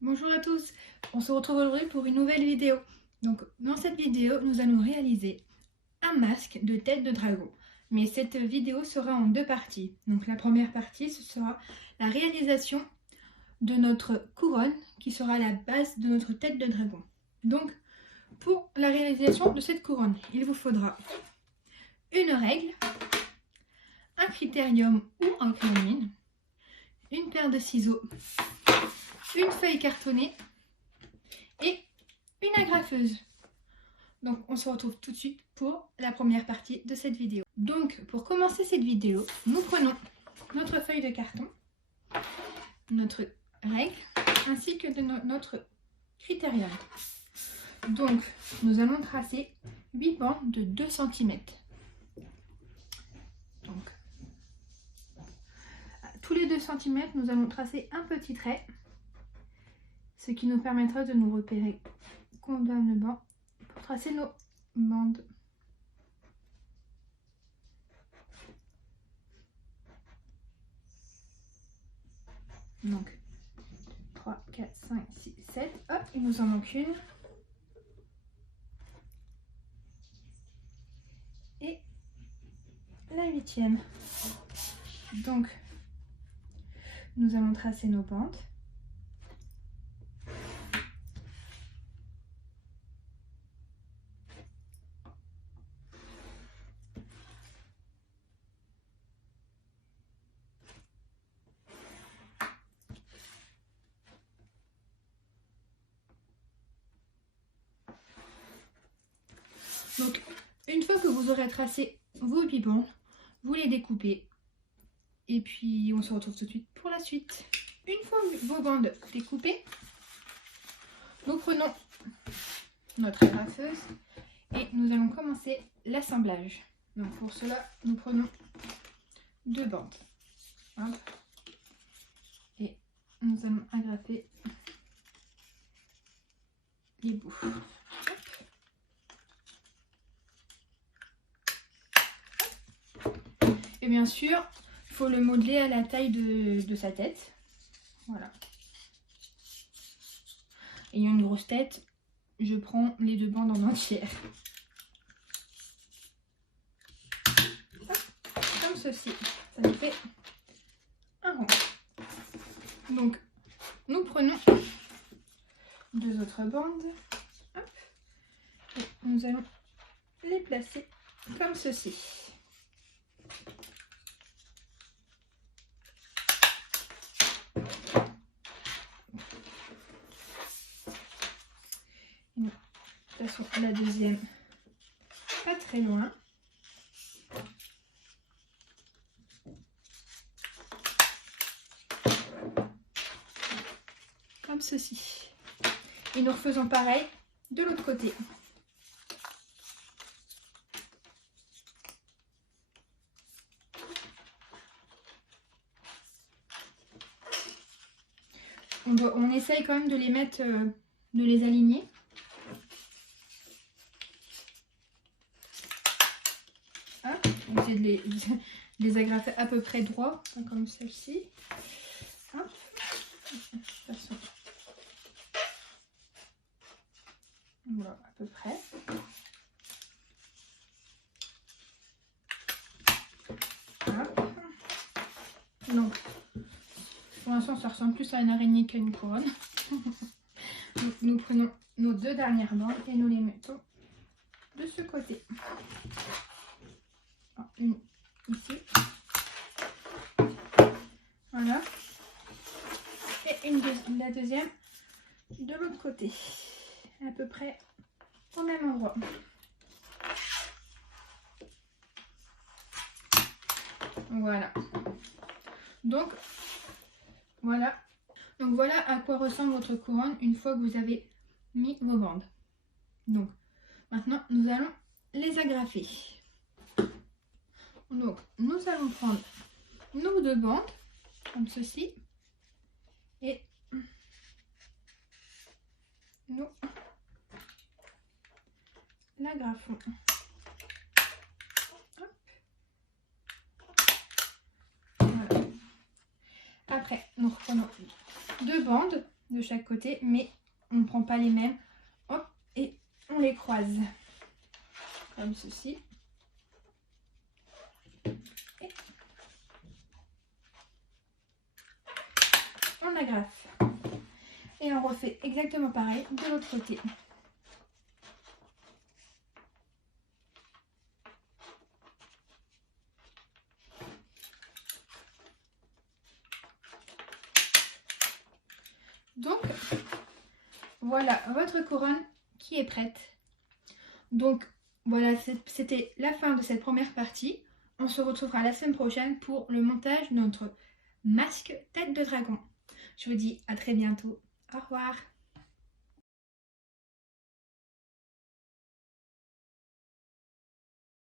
Bonjour à tous, on se retrouve aujourd'hui pour une nouvelle vidéo. Donc dans cette vidéo, nous allons réaliser un masque de tête de dragon. Mais cette vidéo sera en deux parties. Donc la première partie, ce sera la réalisation de notre couronne qui sera la base de notre tête de dragon. Donc pour la réalisation de cette couronne, il vous faudra une règle, un critérium ou un chromine, une paire de ciseaux, une feuille cartonnée et une agrafeuse. Donc on se retrouve tout de suite pour la première partie de cette vidéo. Donc pour commencer cette vidéo, nous prenons notre feuille de carton, notre règle, ainsi que notre critérium. Donc nous allons tracer 8 bandes de 2 cm. Donc à tous les 2 cm, nous allons tracer un petit trait, ce qui nous permettra de nous repérer convenablement pour tracer nos bandes. Donc 3, 4, 5, 6, 7. Hop, il nous en manque une. Et la 8e. Donc nous allons tracer nos bandes. Donc, une fois que vous aurez tracé vos 8 bandes, vous les découpez. Et puis, on se retrouve tout de suite pour la suite. Une fois vos bandes découpées, nous prenons notre agrafeuse et nous allons commencer l'assemblage. Donc, pour cela, nous prenons 2 bandes. Hop. Et nous allons agrafer les bouts. Et bien sûr, il faut le modeler à la taille de sa tête. Voilà. Ayant une grosse tête, je prends les 2 bandes en entière. Comme ceci. Ça nous fait un rond. Donc, nous prenons 2 autres bandes. Hop, et nous allons les placer comme ceci. De toute façon, la deuxième, pas très loin. Comme ceci. Et nous refaisons pareil de l'autre côté. On essaye quand même de les mettre, de les aligner. On essaie de les agrafer à peu près droit, comme celle-ci. De toute façon, voilà, à peu près. Hop. Donc, pour l'instant, ça ressemble plus à une araignée qu'à une couronne. Donc, nous prenons nos 2 dernières bandes et nous les mettons de ce côté. Une ici. Voilà. Et la deuxième de l'autre côté. À peu près au même endroit. Voilà. Donc voilà à quoi ressemble votre couronne une fois que vous avez mis vos bandes. Donc maintenant nous allons les agrafer. Donc nous allons prendre nos 2 bandes comme ceci et nous l'agrafons. Voilà. Après, nous reprenons 2 bandes de chaque côté, mais on ne prend pas les mêmes. Hop, et on les croise. Comme ceci. Et on agrafe. Et on refait exactement pareil de l'autre côté. Donc, voilà votre couronne qui est prête. Donc, voilà, c'était la fin de cette première partie. On se retrouvera la semaine prochaine pour le montage de notre masque tête de dragon. Je vous dis à très bientôt. Au revoir.